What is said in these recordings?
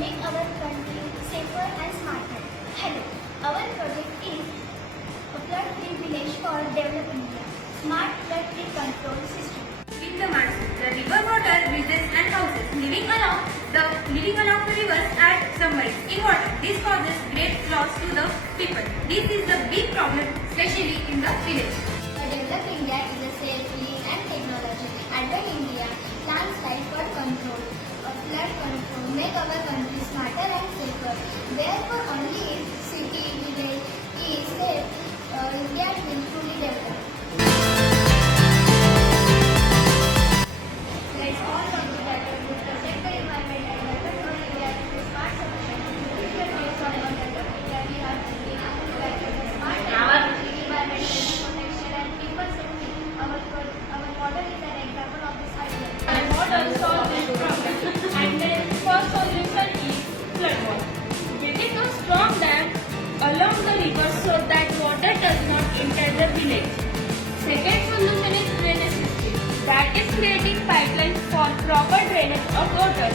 make our country safer and smarter. Hello, our project is a flood-free village for develop India. Smart flood-free control system. In the monsoon, the river water bridges and houses living along the rivers are submerged in water. This causes great loss to the people. This is the big problem, especially in the village. A developed India is a safe, clean and technologically advanced India. Plans like flood control, flood control make our country smarter and safer. Therefore, only if city, village is safe, India will truly develop. Let's all work together to protect the environment and develop our India with a smart solution to future days of our developed India. We have to be together with smart technology, environmental protection and people safety. Our model is an example of this idea. And model solve this problem. And then first solution is flood wall. Building a strong dam along the river so that water does not enter the village. Second solution is drainage system. That is creating pipelines for proper drainage of water.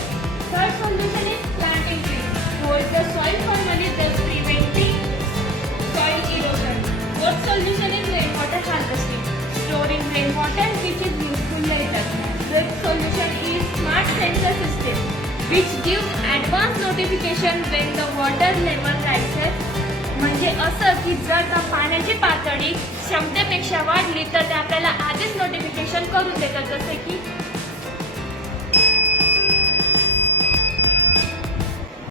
Third solution is planting trees. Hold the soil firmly, thus preventing soil erosion. Fourth solution is rainwater harvesting. Storing rainwater which is useful later. Fifth solution is smart sensor system which gives advanced notification when the water level rises. म्हणजे असं की जर का पाण्याची पातळी क्षमतेपेक्षा वाढली तर ते आपल्याला आधीच नोटिफिकेशन करून देतात, जसे की